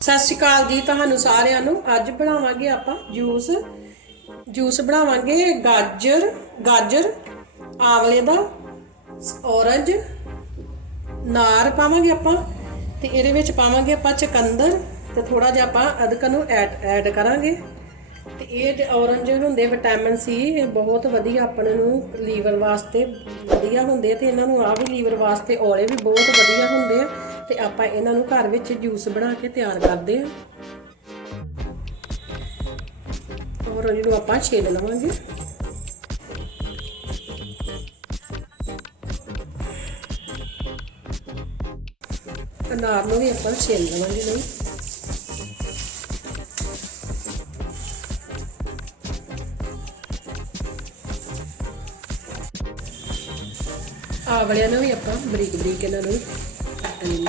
ਸਤਿ ਸ਼੍ਰੀ ਅਕਾਲ ਜੀ ਤੁਹਾਨੂੰ ਸਾਰਿਆਂ ਨੂੰ। ਅੱਜ ਬਣਾਵਾਂਗੇ ਆਪਾਂ ਜੂਸ। ਜੂਸ ਬਣਾਵਾਂਗੇ ਗਾਜਰ ਗਾਜਰ ਆਵਲੇ ਦਾ ਔਰੰਜ, ਨਾਰ ਪਾਵਾਂਗੇ ਆਪਾਂ ਤੇ ਇਹਦੇ ਵਿੱਚ ਪਾਵਾਂਗੇ ਆਪਾਂ ਚਕੰਦਰ ਤੇ ਥੋੜਾ ਜਿਹਾ ਆਪਾਂ ਅਦਰਕ ਨੂੰ ਐਡ ਐਡ ਕਰਾਂਗੇ। ਤੇ ਇਹ ਤੇ ਔਰੰਜ ਹੁੰਦੇ, ਵਿਟਾਮਿਨ ਸੀ, ਇਹ ਬਹੁਤ ਵਧੀਆ ਆਪਣੇ ਨੂੰ ਲੀਵਰ ਵਾਸਤੇ ਵਧੀਆ ਹੁੰਦੇ ਤੇ ਇਹਨਾਂ ਨੂੰ ਆ ਵੀ ਲੀਵਰ ਵਾਸਤੇ ਔਲੇ ਵੀ ਬਹੁਤ ਵਧੀਆ ਹੁੰਦੇ ਆ। ਤੇ ਆਪਾਂ ਇਹਨਾਂ ਨੂੰ ਘਰ ਵਿੱਚ ਜੂਸ ਬਣਾ ਕੇ ਤਿਆਰ ਕਰਦੇ ਹਾਂ। ਔਰ ਨੂੰ ਆਪਾਂ ਛੇਲ ਲਵਾਂਗੇ। ਅਨਾਰ ਨੂੰ ਵੀ ਆਪਾਂ ਛੇਲ ਲਵਾਂਗੇ ਨਹੀਂ ਆਵਲਿਆਂ ਨੂੰ ਵੀ ਆਪਾਂ ਬਰੀਕ ਬਰੀਕ ਇਹਨਾਂ ਨੂੰ ਕੱਟ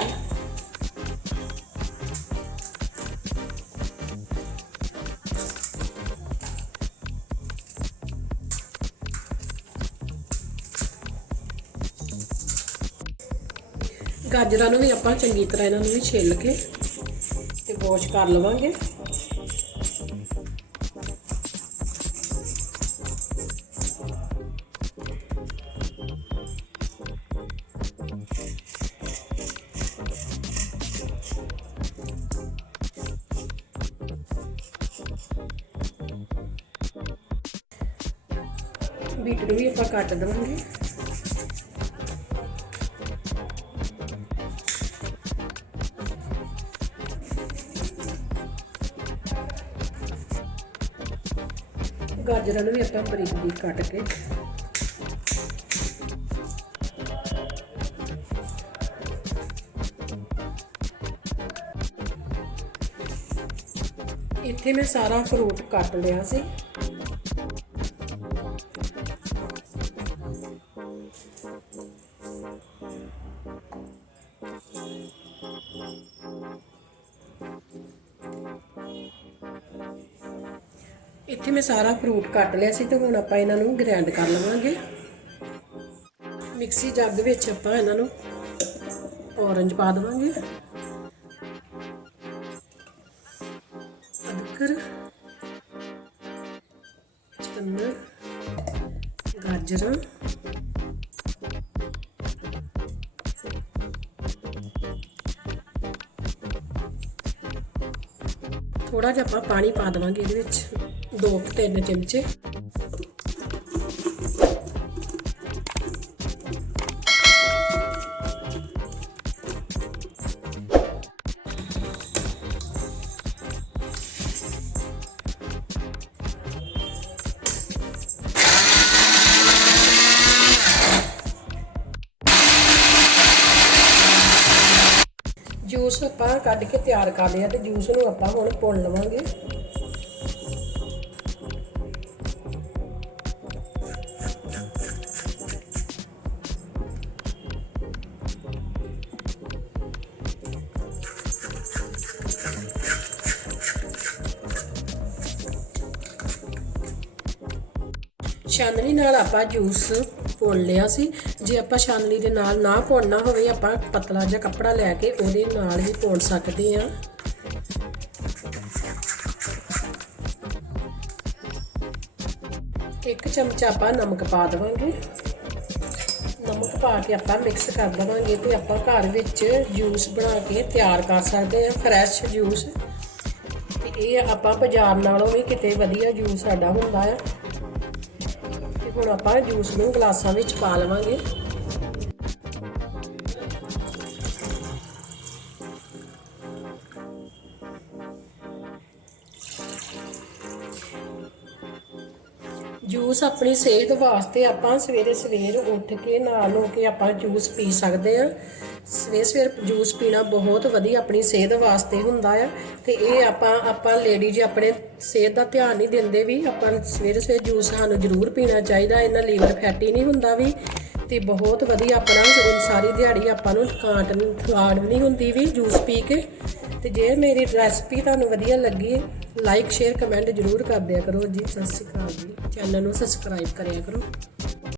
ਗਾਜਰਾਂ ਨੂੰ ਵੀ ਆਪਾਂ ਚੰਗੀ ਤਰ੍ਹਾਂ ਇਹਨਾਂ ਨੂੰ ਵੀ ਛਿੱਲ ਕੇ ਤੇ ਵਾਸ਼ ਕਰ ਲਵਾਂਗੇ। ਬੀਟਰੂ ਵੀ ਆਪਾਂ ਕੱਟ ਦੇਵਾਂਗੇ। ਗਾਜਰਾਂ ਨੂੰ ਵੀ ਆਪਾਂ ਬਰੀਕ ਬਰੀਕ ਕੱਟ ਕੇ। ਇੱਥੇ ਮੈਂ ਸਾਰਾ ਫਰੂਟ ਕੱਟ ਲਿਆ ਸੀ। ਇੱਥੇ ਮੈਂ ਸਾਰਾ ਫਰੂਟ ਕੱਟ ਲਿਆ ਸੀ ਤੇ ਹੁਣ ਆਪਾਂ ਇਹਨਾਂ ਨੂੰ ਗ੍ਰਾਈਂਡ ਕਰ ਲਵਾਂਗੇ। ਮਿਕਸੀ ਜੱਗ ਵਿੱਚ ਆਪਾਂ ਇਹਨਾਂ ਨੂੰ ਔਰੰਜ ਪਾ ਦੇਵਾਂਗੇ। ਅਦਰਕ ਚਕੰਦਰ ਗਾਜਰਾਂ ਥੋੜਾ ਜਿਹਾ ਆਪਾਂ ਪਾਣੀ ਪਾ ਦੇਵਾਂਗੇ ਇਹਦੇ ਵਿੱਚ। ਦੋ ਕੁ ਤਿੰਨ ਚਮਚੇ ਜੂਸ ਆਪਾਂ ਕੱਢ ਕੇ ਤਿਆਰ ਕਰ ਲਿਆ ਤੇ ਜੂਸ ਨੂੰ ਆਪਾਂ ਹੁਣ ਪੁਣ ਲਵਾਂਗੇ ਛਾਨਣੀ ਨਾਲ ਆਪਾਂ ਜੂਸ ਪੁਣ ਲਿਆ ਸੀ। ਜੇ ਆਪਾਂ ਛਾਨਣੀ ਦੇ ਨਾਲ ਨਾ ਪੁਣਨਾ ਹੋਵੇ, ਆਪਾਂ ਪਤਲਾ ਜਿਹਾ ਕੱਪੜਾ ਲੈ ਕੇ ਉਹਦੇ ਨਾਲ ਹੀ ਪੁਣ ਸਕਦੇ ਆ ਇੱਕ ਚਮਚਾ ਆਪਾਂ ਨਮਕ ਪਾ ਦੇਵਾਂਗੇ। ਨਮਕ ਪਾ ਕੇ ਆਪਾਂ ਮਿਕਸ ਕਰ ਦੇਵਾਂਗੇ ਤੇ ਆਪਾਂ ਘਰ ਵਿੱਚ ਜੂਸ ਬਣਾ ਕੇ ਤਿਆਰ ਕਰ ਸਕਦੇ ਆ ਫਰੈਸ਼ ਜੂਸ। ਤੇ ਇਹ ਆਪਾਂ ਬਾਜ਼ਾਰ ਨਾਲੋਂ ਵੀ ਕਿਤੇ ਵਧੀਆ ਜੂਸ ਸਾਡਾ ਹੁੰਦਾ ਆ। ਹੁਣ ਆਪਾਂ ਜੂਸ ਨੂੰ ਗਲਾਸਾਂ ਵਿੱਚ ਪਾ ਲਵਾਂਗੇ। ਜੂਸ ਆਪਣੀ ਸਿਹਤ ਵਾਸਤੇ ਆਪਾਂ ਸਵੇਰੇ ਸਵੇਰ ਉੱਠ ਕੇ ਨਾਲ ਹੋ ਕੇ ਆਪਾਂ ਜੂਸ ਪੀ ਸਕਦੇ ਆ ਸਵੇਰ ਸਵੇਰ ਜੂਸ ਪੀਣਾ ਬਹੁਤ ਵਧੀਆ ਆਪਣੀ ਸਿਹਤ ਵਾਸਤੇ ਹੁੰਦਾ ਆ। ਤੇ ਇਹ ਆਪਾਂ ਆਪਾਂ ਲੇਡੀਜ਼ ਆਪਣੇ ਸਿਹਤ ਦਾ ਧਿਆਨ ਨਹੀਂ ਦਿੰਦੇ ਵੀ ਆਪਾਂ ਸਵੇਰੇ ਸਵੇਰ ਜੂਸ ਸਾਨੂੰ ਜ਼ਰੂਰ ਪੀਣਾ ਚਾਹੀਦਾ ਇਹਨਾਂ ਲੀਵਰ ਫੈਟੀ ਨਹੀਂ ਹੁੰਦਾ ਵੀ। ਤੇ ਬਹੁਤ ਵਧੀਆ ਆਪਣਾ ਸਾਰੀ ਦਿਹਾੜੀ ਆਪਾਂ ਨੂੰ ਥਕਾਟ ਨਹੀਂ ਵੀ ਨਹੀਂ ਹੁੰਦੀ ਵੀ, ਜੂਸ ਪੀ ਕੇ। ਤੇ ਜੇ ਮੇਰੀ ਰੈਸਪੀ ਤੁਹਾਨੂੰ ਵਧੀਆ ਲੱਗੀ ਲਾਈਕ ਸ਼ੇਅਰ ਕਮੈਂਟ ਜ਼ਰੂਰ ਕਰ ਦਿਆ ਕਰੋ ਜੀ। ਸਤਿ ਸ਼੍ਰੀ ਅਕਾਲ ਜੀ। ਚੈਨਲ ਨੂੰ ਸਬਸਕ੍ਰਾਈਬ ਕਰਿਆ ਕਰੋ।